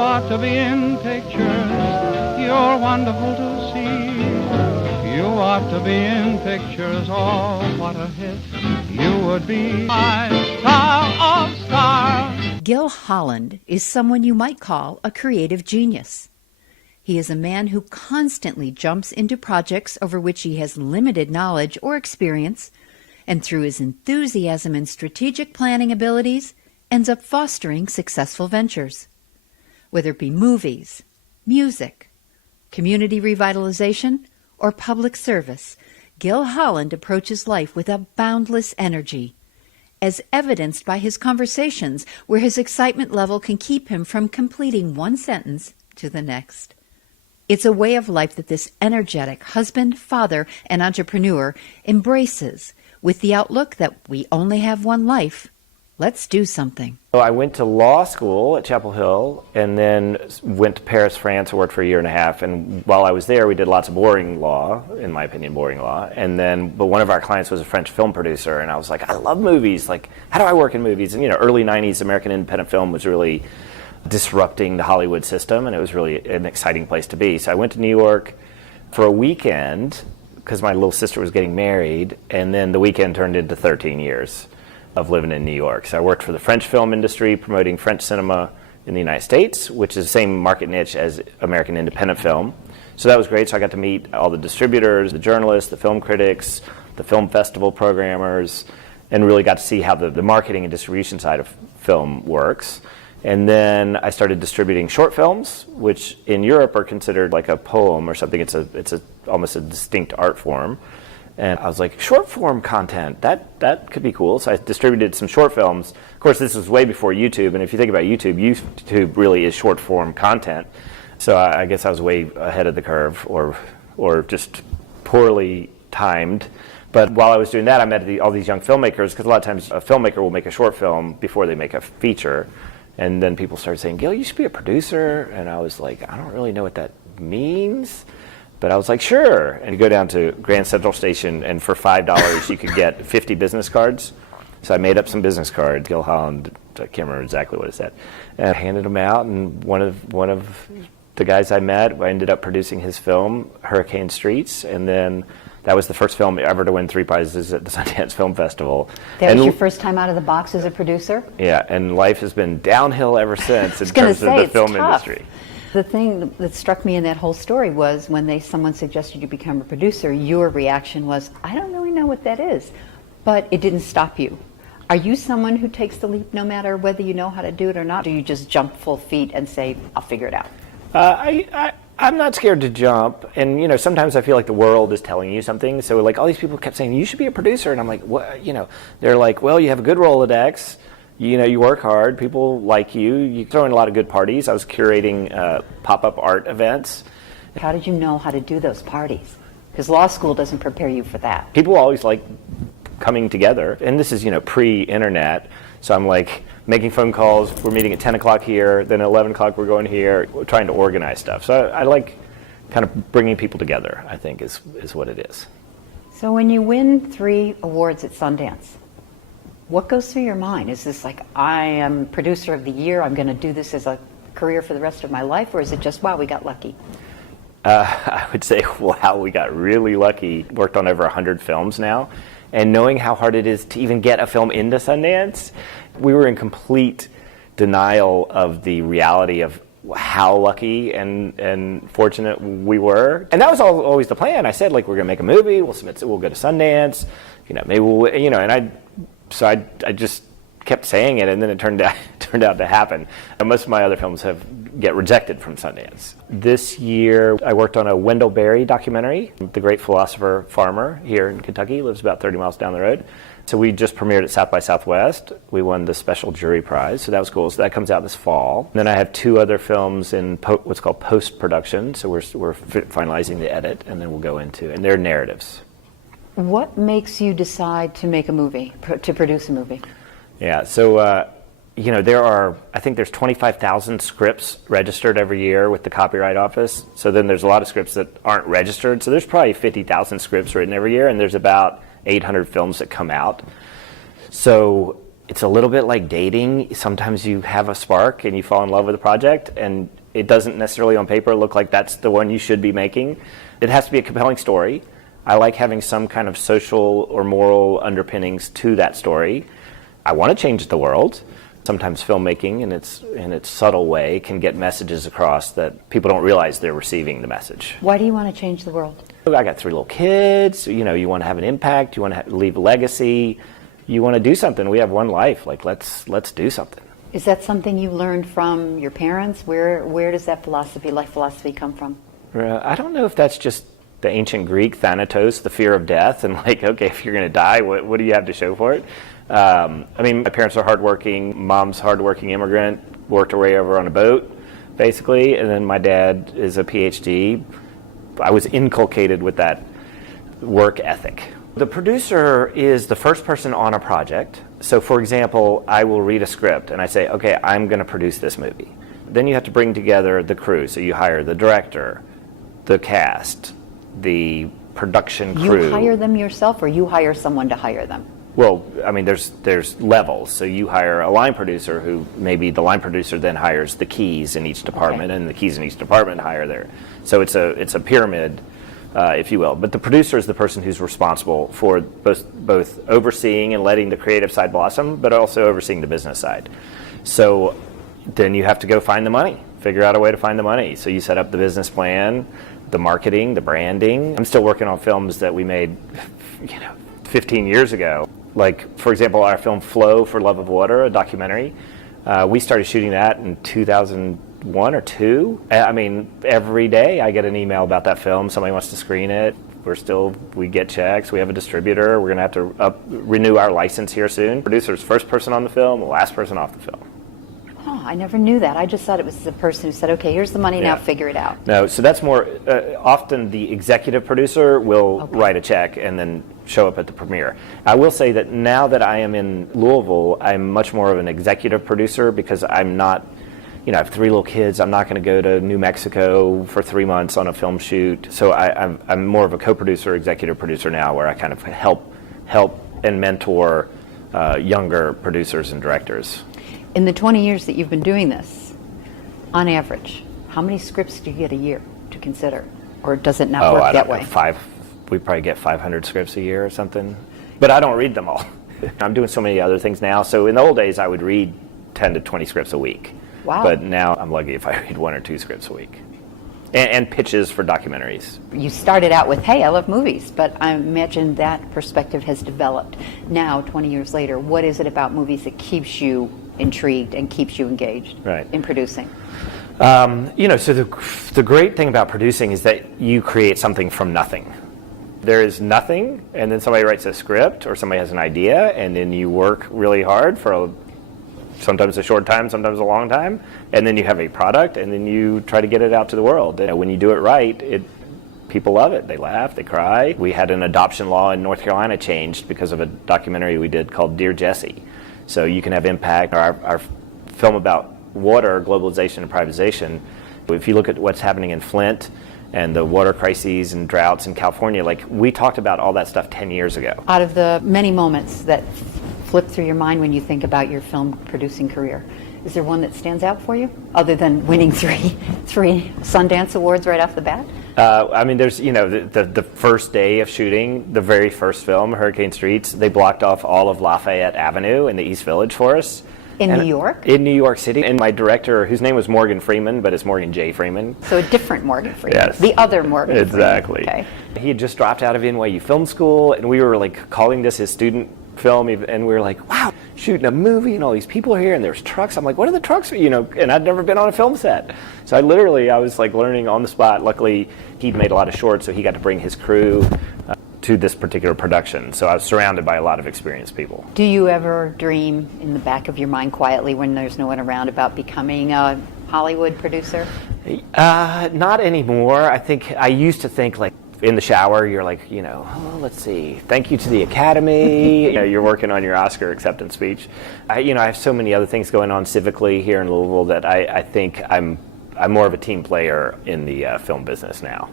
ought to be in pictures. You're wonderful to see. You ought to be in pictures. Oh, what a hit you would be. My star of stars. Gill Holland is someone you might call a creative genius. He is a man who constantly jumps into projects over which he has limited knowledge or experience, and through his enthusiasm and strategic planning abilities, ends up fostering successful ventures. Whether it be movies, music, community revitalization, or public service, Gill Holland approaches life with a boundless energy, as evidenced by his conversations where his excitement level can keep him from completing one sentence to the next. It's a way of life that this energetic husband, father, and entrepreneur embraces with the outlook that we only have one life. Let's do something. Well, I went to law school at Chapel Hill and then went to Paris, France. I worked for a year and a half. And while I was there, we did lots of boring law, in my opinion, boring law. But one of our clients was a French film producer. And I was like, I love movies. Like, how do I work in movies? And, early 90s American independent film was really disrupting the Hollywood system. And it was really an exciting place to be. So I went to New York for a weekend because my little sister was getting married. And then the weekend turned into 13 years of living in New York. So I worked for the French film industry, promoting French cinema in the United States, which is the same market niche as American independent film. So that was great. So I got to meet all the distributors, the journalists, the film critics, the film festival programmers, and really got to see how the marketing and distribution side of film works. And then I started distributing short films, which in Europe are considered like a poem or something. It's almost a distinct art form. And I was like, short form content, that could be cool. So I distributed some short films. Of course, this was way before YouTube. And if you think about YouTube, YouTube really is short form content. So I guess I was way ahead of the curve or just poorly timed. But while I was doing that, I met all these young filmmakers, because a lot of times a filmmaker will make a short film before they make a feature. And then people started saying, Gill, you should be a producer. And I was like, I don't really know what that means. But I was like, sure. And you go down to Grand Central Station, and for $5 you could get 50 business cards. So I made up some business cards. Gill Holland, I can't remember exactly what it said. And I handed them out, and one of the guys I met, I ended up producing his film, Hurricane Streets, and then that was the first film ever to win 3 prizes at the Sundance Film Festival. That was your first time out of the box as a producer? Yeah, and life has been downhill ever since in terms of the film industry. The thing that struck me in that whole story was when someone suggested you become a producer, your reaction was, I don't really know what that is. But it didn't stop you. Are you someone who takes the leap no matter whether you know how to do it or not? Or do you just jump full feet and say, I'll figure it out? I'm not scared to jump. And, sometimes I feel like the world is telling you something. So, like, all these people kept saying, you should be a producer. And I'm like, what? They're like, well, you have a good Rolodex. You work hard, people like you. You throw in a lot of good parties. I was curating pop-up art events. How did you know how to do those parties? Because law school doesn't prepare you for that. People always like coming together. And this is, pre-internet. So I'm like making phone calls. We're meeting at 10 o'clock here. Then at 11 o'clock we're going here. We're trying to organize stuff. So I like kind of bringing people together, I think, is what it is. So when you win 3 awards at Sundance, what goes through your mind? Is this like, I am producer of the year, I'm going to do this as a career for the rest of my life, or is it just, wow, we got lucky? I would say, wow, we got really lucky. Worked on over 100 films now. And knowing how hard it is to even get a film into Sundance, we were in complete denial of the reality of how lucky and fortunate we were. And that was always the plan. I said, like, we're going to make a movie, we'll submit it, we'll go to Sundance, maybe we'll, and I just kept saying it, and then it turned out to happen. And most of my other films get rejected from Sundance. This year, I worked on a Wendell Berry documentary, the great philosopher farmer here in Kentucky, lives about 30 miles down the road. So we just premiered at South by Southwest. We won the special jury prize, so that was cool. So that comes out this fall. And then I have 2 other films in what's called post-production, so we're finalizing the edit, and then we'll go into, and they're narratives. What makes you decide to make a movie, to produce a movie? Yeah, so I think there's 25,000 scripts registered every year with the Copyright Office. So then there's a lot of scripts that aren't registered. So there's probably 50,000 scripts written every year, and there's about 800 films that come out. So it's a little bit like dating. Sometimes you have a spark and you fall in love with a project, and it doesn't necessarily on paper look like that's the one you should be making. It has to be a compelling story. I like having some kind of social or moral underpinnings to that story. I want to change the world. Sometimes filmmaking in its subtle way can get messages across that people don't realize they're receiving the message. Why do you want to change the world? I got 3 little kids. You want to have an impact. You want to leave a legacy. You want to do something. We have one life. Like, let's do something. Is that something you learned from your parents? Where does that life philosophy come from? I don't know if that's just the ancient Greek thanatos, the fear of death, and like, okay, if you're going to die, what do you have to show for it? I mean, my parents are hardworking. Mom's hardworking immigrant, worked her way over on a boat, basically, and then my dad is a PhD. I was inculcated with that work ethic. The producer is the first person on a project. So, for example, I will read a script and I say, okay, I'm going to produce this movie. Then you have to bring together the crew. So you hire the director, the cast, the production crew. You hire them yourself, or you hire someone to hire them? Well, I mean, there's levels. So you hire a line producer who maybe the line producer then hires the keys in each department, and the keys in each department hire their. So it's a pyramid, if you will. But the producer is the person who's responsible for both overseeing and letting the creative side blossom, but also overseeing the business side. So then you have to go find the money, figure out a way to find the money. So you set up the business plan, the marketing, the branding. I'm still working on films that we made, 15 years ago. Like, for example, our film Flow for Love of Water, a documentary. We started shooting that in 2001 or 2. I mean, every day I get an email about that film. Somebody wants to screen it. We get checks. We have a distributor. We're going to have to renew our license here soon. Producer's first person on the film, the last person off the film. Oh, I never knew that. I just thought it was the person who said, okay, here's the money, now figure it out. No, so that's more, often the executive producer will write a check and then show up at the premiere. I will say that now that I am in Louisville, I'm much more of an executive producer because I'm not, I have 3 little kids. I'm not going to go to New Mexico for 3 months on a film shoot. So I'm more of a co-producer, executive producer now, where I kind of help and mentor younger producers and directors. In the 20 years that you've been doing this, on average, how many scripts do you get a year to consider? Or does it not work that way? 5. We probably get 500 scripts a year or something. But I don't read them all. I'm doing so many other things now. So in the old days, I would read 10 to 20 scripts a week. Wow. But now I'm lucky if I read 1 or 2 scripts a week. And pitches for documentaries. You started out with, hey, I love movies, but I imagine that perspective has developed. Now, 20 years later, what is it about movies that keeps you intrigued and keeps you engaged in producing? So the great thing about producing is that you create something from nothing. There is nothing, and then somebody writes a script or somebody has an idea, and then you work really hard for sometimes a short time, sometimes a long time, and then you have a product, and then you try to get it out to the world. And when you do it right, people love it. They laugh, they cry. We had an adoption law in North Carolina changed because of a documentary we did called Dear Jessie. So you can have impact. Our film about water, globalization and privatization, if you look at what's happening in Flint and the water crises and droughts in California, like, we talked about all that stuff 10 years ago. Out of the many moments that flip through your mind when you think about your film producing career, is there one that stands out for you, other than winning three Sundance Awards right off the bat? There's, the first day of shooting, the very first film, Hurricane Streets, they blocked off all of Lafayette Avenue in the East Village for us. In New York? In New York City. And my director, whose name was Morgan Freeman, but it's Morgan J. Freeman. So a different Morgan Freeman. Yes. The other Morgan Freeman. Exactly. Okay. He had just dropped out of NYU Film School, and we were like calling this his student film, and we were like, wow, shooting a movie, and all these people are here, and there's trucks. I'm like, what are the trucks? And I'd never been on a film set. So I was like learning on the spot. Luckily, he'd made a lot of shorts, so he got to bring his crew to this particular production. So I was surrounded by a lot of experienced people. Do you ever dream in the back of your mind quietly when there's no one around about becoming a Hollywood producer? Not anymore. I think I used to think, like, in the shower, you're like, let's see, thank you to the Academy. You're working on your Oscar acceptance speech. I have so many other things going on civically here in Louisville that I think I'm more of a team player in the film business now.